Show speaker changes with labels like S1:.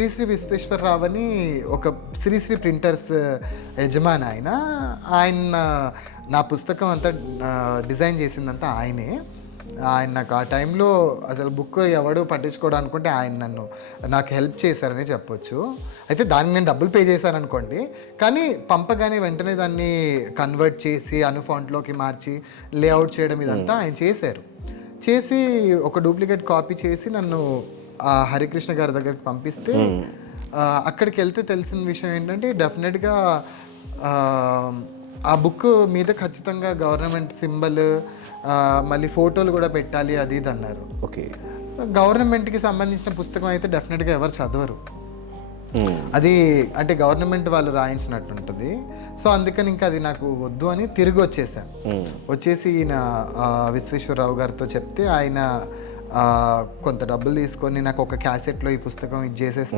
S1: శ్రీశ్రీ విశ్వేశ్వరరావు అని ఒక శ్రీశ్రీ ప్రింటర్స్ యజమాని ఆయన. ఆయన నా పుస్తకం అంతా డిజైన్ చేసిందంతా ఆయనే. ఆయన నాకు ఆ టైంలో అసలు బుక్ ఎవడు పట్టించుకోవడం అనుకుంటే ఆయన నన్ను నాకు హెల్ప్ చేశారని చెప్పొచ్చు. అయితే దానికి నేను డబ్బులు పే చేశాను అనుకోండి కానీ పంపగానే వెంటనే దాన్ని కన్వర్ట్ చేసి అను ఫాంట్లోకి మార్చి లేఅవుట్ చేయడం ఇదంతా ఆయన చేశారు. చేసి ఒక డూప్లికేట్ కాపీ చేసి నన్ను ఆ హరికృష్ణ గారి దగ్గరికి పంపిస్తే అక్కడికి వెళ్తే తెలిసిన విషయం ఏంటంటే డెఫినెట్గా ఆ బుక్ మీద ఖచ్చితంగా గవర్నమెంట్ సింబల్ మళ్ళీ ఫోటోలు కూడా పెట్టాలి అది ఇది అన్నారు.
S2: ఓకే.
S1: గవర్నమెంట్కి సంబంధించిన పుస్తకం అయితే డెఫినెట్గా ఎవరు చదవరు. అది అంటే గవర్నమెంట్ వాళ్ళు రాయించినట్టు ఉంటుంది. సో అందుకని ఇంకా అది నాకు వద్దు అని తిరిగి వచ్చేసాను వచ్చేసి ఈయన విశ్వేశ్వరరావు గారితో చెప్తే ఆయన కొంత డబ్బులు తీసుకొని నాకు ఒక క్యాసెట్లో ఈ పుస్తకం ఇది చేసేస్తే